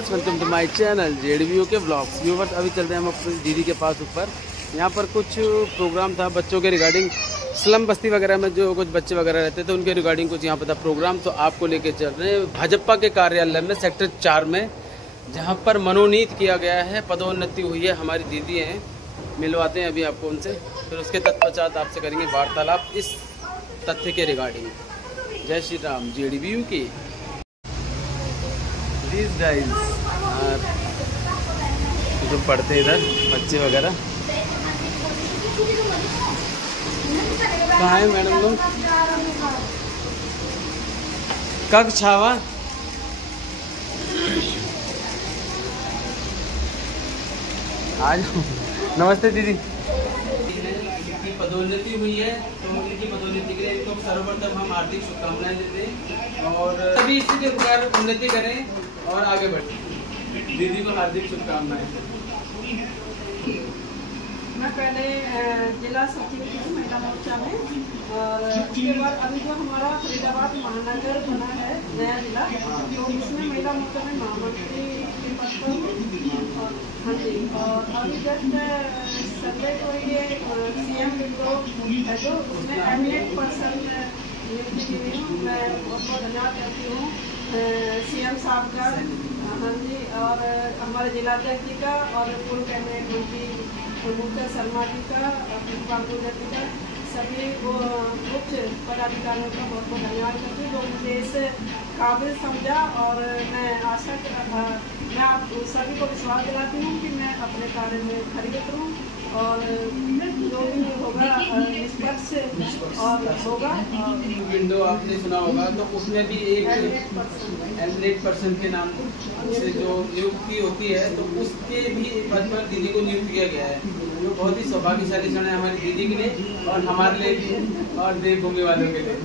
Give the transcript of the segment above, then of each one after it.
Viewers, welcome to my channel ZVO के vlogs. Viewers, अभी चल रहे हैं हम अपनी दीदी के पास ऊपर। यहाँ पर कुछ प्रोग्राम था बच्चों के रिगार्डिंग, स्लम बस्ती वगैरह में जो कुछ बच्चे वगैरह रहते थे उनके रिगार्डिंग कुछ यहाँ पर था प्रोग्राम। तो आपको लेके चल रहे हैं भाजपा के कार्यालय में सेक्टर 4 में, जहाँ पर मनोनीत किया गया है, पदोन्नति हुई है। हमारी दीदी हैं, मिलवाते हैं अभी आपको उनसे, फिर उसके तत्पश्चात आपसे करेंगे वार्तालाप इस तथ्य के रिगार्डिंग। जय श्री राम। जेडवीओ की These guys जो पढ़ते हैं इधर बच्चे वगैरह, कहाँ है मैडम लोग? कब छावा? आज नमस्ते दीदी। इनकी पदोन्नति हुई है, तो इनकी पदोन्नति के लिए इनको सर्वप्रथम हम हार्दिक शुभकामनाएं देते हैं और सभी इसी के प्रकार उन्नति करें और आगे बढ़े। दीदी को हार्दिक शुभकामनाएं। मैं पहले जिला सचिव थी महिला मोर्चा में, और उसके बाद अभी जो हमारा फरीदाबाद महानगर बना है नया जिला, तो इसमें महिला मोर्चा में महामंत्री के पद पर। हाँ जी, और अभी जस्ट संडे को ये सीएम विंडो है जो उसमें एमिनेंट पर्सन नियुक्ति की हुई हूँ। मैं बहुत बहुत धन्यवाद करती हूँ सीएम साहब का, हाँ जी, और हमारे जिलाध्यक्ष जी का और पूर्व कैबिनेट मंत्री मूलचंद शर्मा जी का, प्रिंसिपल जी का, सभी उच्च पदाधिकारियों का बहुत बहुत धन्यवाद करती हूँ जो मुझे इस काबिल समझा। और मैं आशा मैं आप सभी को विश्वास दिलाती हूँ कि मैं अपने कार्य में खरी उतरूँ और जो भी होगा निष्पक्ष और होगा। विंडो आपने सुना होगा, तो उसमें भी एक एमिनेंट पर्सन के नाम से जो नियुक्ति होती है, तो उसके भी पद पर दीदी को नियुक्त किया गया है, जो बहुत ही सौभाग्यशाली क्षण है हमारी दीदी के लिए और हमारे लिए भी और देवभूमि वालों के लिए।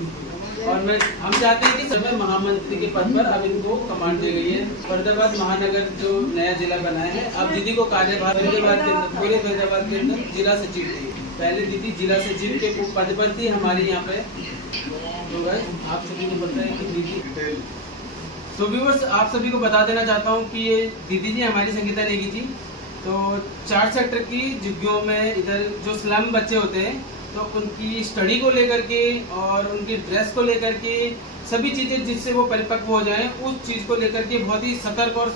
और हम चाहते हैं कि समय महामंत्री के पद पर अब इनको कमांड दी गई है। फरीदाबाद महानगर जो नया जिला बना है, अब दीदी को कार्यभार फरीदाबाद के अंदर, पूरे फरीदाबाद के अंदर जिला सचिव थी। पहले दीदी जिला सचिव के पद पर थी हमारे यहाँ पे। तो आप सभी को पता है कि दीदी, तो व्यूअर्स आप सभी को बता देना चाहता हूँ कि ये दीदी जी हमारी संगीता नेगी जी, तो 4 सेक्टर की झुग्गियों में इधर जो स्लम बच्चे होते हैं, तो उनकी स्टडी को लेकर के और उनकी ड्रेस को लेकर के सभी चीज़ें जिससे वो परिपक्व हो जाएं, उस चीज़ को लेकर के बहुत ही सतर्क और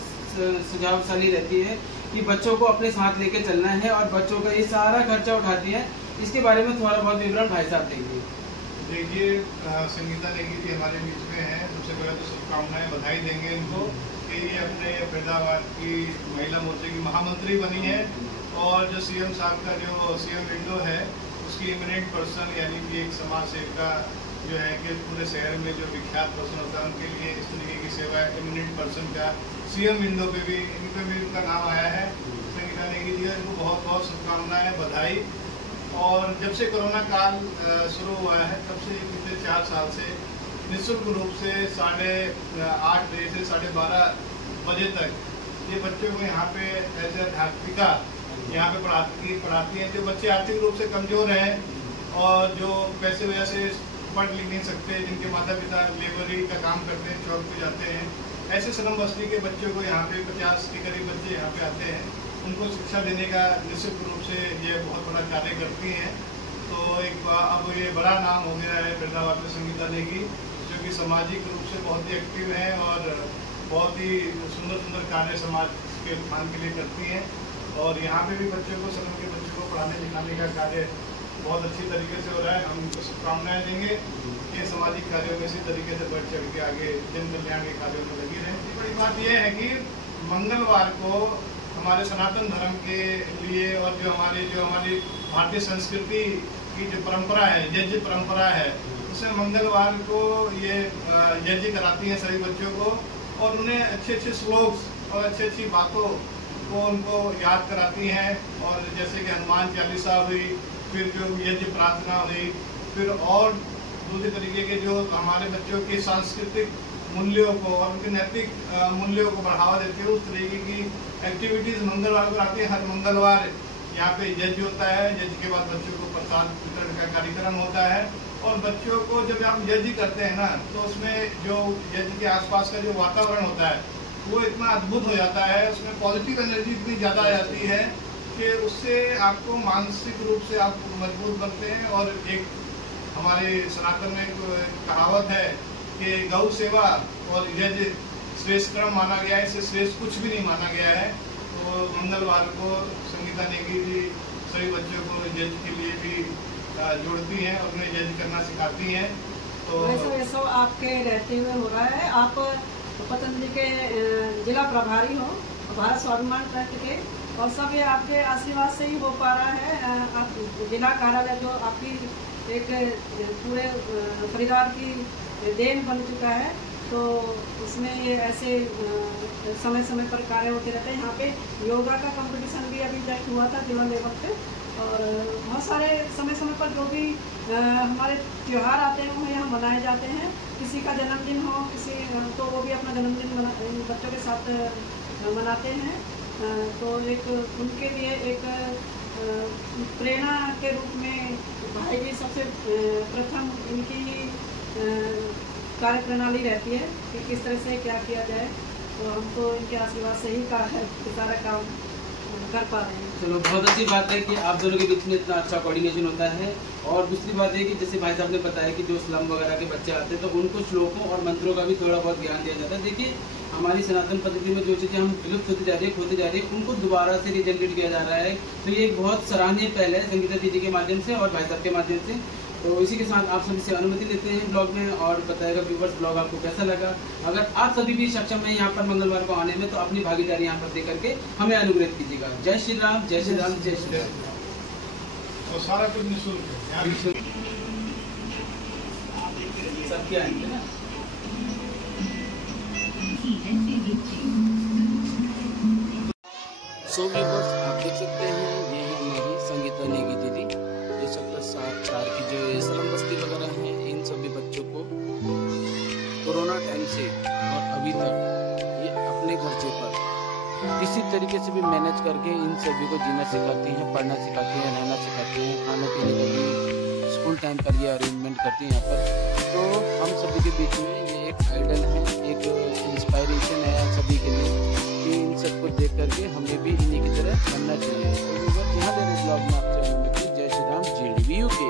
सुझावशाली रहती है कि बच्चों को अपने साथ लेके चलना है और बच्चों का ये सारा खर्चा उठाती है। इसके बारे में थोड़ा बहुत विवरण भाई साहब देंगे। देखिए, संगीता नेगी जी हमारे बीच में है। सबसे पहले तो शुभकामनाएं, बधाई देंगे इनको कि ये अपने फरीदाबाद की महिला मोर्चे की महामंत्री बनी है। और जो सीएम साहब का जो सीएम विंडो है, उसकी इमिनेंट पर्सन यानी कि एक समाज सेविका जो है कि पूरे शहर में जो विख्यात पर्सन होता है उनके लिए इस तरीके की सेवा है। इमिनेंट पर्सन का सीएम विंडो पे भी इन पे भी उनका नाम आया है। संगीता नेगी जी को बहुत बहुत शुभकामनाएं, बधाई। और जब से कोरोना काल शुरू हुआ है, तब से पिछले 4 साल से निःशुल्क रूप से 8:30 बजे से 12:30 बजे तक ये बच्चों को यहाँ पे एज अध्यापिका यहाँ पे पढ़ाती हैं। जो बच्चे आर्थिक रूप से कमजोर हैं और जो पैसे वजह से पढ़ लिख नहीं सकते, जिनके माता पिता लेबरी का काम करते हैं, जॉब पे जाते हैं, ऐसे स्लम बस्ती के बच्चों को यहाँ पे 50 के करीब बच्चे यहाँ पे आते हैं। उनको शिक्षा देने का निश्चित रूप से ये बहुत बड़ा कार्य करती हैं। तो अब ये बड़ा नाम हो गया है फरीदाबाद में संगीता नेगी, जो कि सामाजिक रूप से बहुत ही एक्टिव हैं और बहुत ही सुंदर सुंदर कार्य समाज के उत्थान के लिए करती हैं। और यहाँ पे भी बच्चों को, स्लम के बच्चों को पढ़ाने लिखाने का कार्य बहुत अच्छी तरीके से हो रहा है। हम उनको शुभकामनाएं देंगे कि सामाजिक कार्यों में इसी तरीके से बढ़ चढ़ के आगे जन कल्याण के कार्यों में लगी रहें। बड़ी बात यह है कि मंगलवार को हमारे सनातन धर्म के लिए और जो हमारी भारतीय संस्कृति की जो परंपरा है, यज्ञ परंपरा है, उसमें मंगलवार को ये यज्ञ कराती हैं सभी बच्चों को और उन्हें अच्छे अच्छे श्लोक और अच्छी अच्छी बातों को उनको याद कराती हैं। और जैसे कि हनुमान चालीसा हुई, फिर जो यज्ञ प्रार्थना हुई, फिर और दूसरे तरीके के जो हमारे बच्चों की सांस्कृतिक मूल्यों को और उनके नैतिक मूल्यों को बढ़ावा देते हैं, उस तरीके की एक्टिविटीज़ मंगलवार को आती है। हर मंगलवार यहाँ पे यज्ञ होता है। यज्ञ के बाद बच्चों को प्रसाद वितरण का कार्यक्रम होता है। और बच्चों को जब आप यज्ञ करते हैं ना, तो उसमें जो यज्ञ के आसपास का जो वातावरण होता है, वो इतना अद्भुत हो जाता है, उसमें पॉजिटिव एनर्जी इतनी ज़्यादा आ जाती है कि उससे आपको मानसिक रूप से आप मजबूत बनते हैं। और एक हमारे सनातन में एक कहावत है कि गौ सेवा और यज्ञ श्रेष्ठ कर्म माना गया है, इससे श्रेष्ठ कुछ भी नहीं माना गया है। तो मंगलवार को संगीता नेगी जी सभी बच्चों को यज्ञ के लिए भी जोड़ती हैं और उन्हें यज्ञ करना सिखाती हैं। तो वैसे आपके रहते हुए हो रहा है। आप पतंजलि के जिला प्रभारी हो भारत स्वाभिमान ट्रस्ट के, और सब ये आपके आशीर्वाद से ही हो पा रहा है। आप जिला कार्यालय जो आपकी एक पूरे परिवार की देन बन चुका है, तो उसमें ये ऐसे समय समय पर कार्य होते रहते हैं। यहाँ पे योगा का कंपटीशन भी अभी जस्ट हुआ था जिला लेवल पे, और बहुत सारे समय समय पर जो भी हमारे त्यौहार आते हैं वो यहाँ मनाए जाते हैं। किसी का जन्मदिन हो किसी तो वो भी अपना जन्मदिन बच्चों के साथ मनाते हैं। तो एक उनके लिए एक प्रेरणा के रूप में भाई जी सबसे प्रथम इनकी कार्य प्रणाली रहती है कि किस तरह से क्या किया जाए। तो हम तो इनके आशीर्वाद से ही सारा काम कर पा रहे हैं। चलो बहुत अच्छी बात है कि आप दोनों के बीच में इतना अच्छा कोऑर्डिनेशन होता है। और दूसरी बात है कि जैसे भाई साहब ने बताया कि जो स्लम वगैरह के बच्चे आते हैं तो उनको श्लोकों और मंत्रों का भी थोड़ा बहुत ज्ञान दिया जाता है। देखिए हमारी सनातन पद्धति में जो चीज़ें हम विलुप्त होती जा रही है खोती जा रही है उनको दोबारा से रिजेनरेट किया जा रहा है। तो ये एक बहुत सराहनीय पहल है संगीता दीदी के माध्यम से और भाई साहब के माध्यम से। तो इसी के साथ आप सभी से अनुमति लेते हैं ब्लॉग में, और बताएगा व्यूवर्स ब्लॉग आपको कैसा लगा। अगर आप सभी भी सक्षम हैं यहाँ पर मंगलवार को आने में तो अपनी भागीदारी यहाँ पर दे करके हमें अनुग्रहित कीजिएगा। जय श्री राम, जय श्री राम, जय श्री राम। और सारा कुछ निःशुल्क है, सबके आएंगे ना। सो व्यूवर्स आप देख सकते हैं ये है हमारी संगीता नेगी दीदी, ये सेक्टर 7/4 की जो स्लम बस्ती वगैरह हैं इन सभी बच्चों को कोरोना टाइम से और अभी तक ये अपने खर्चे पर किसी तरीके से भी मैनेज करके इन सभी को जीना सिखाती हैं, पढ़ना सिखाती हैं, रहना सिखाती हैं, खाने पीने का भी स्कूल टाइम पर ये अरेंजमेंट करती हैं यहाँ पर। तो हम सभी के बीच में ये एक आइडल है, एक इंस्पायरेशन है सभी के लिए कि इन सबको देख करके हमें भी इन्हीं की तरह बनना चाहिए। तो यहाँ ब्लॉग में आपसे जय श्री राम, JDV UK।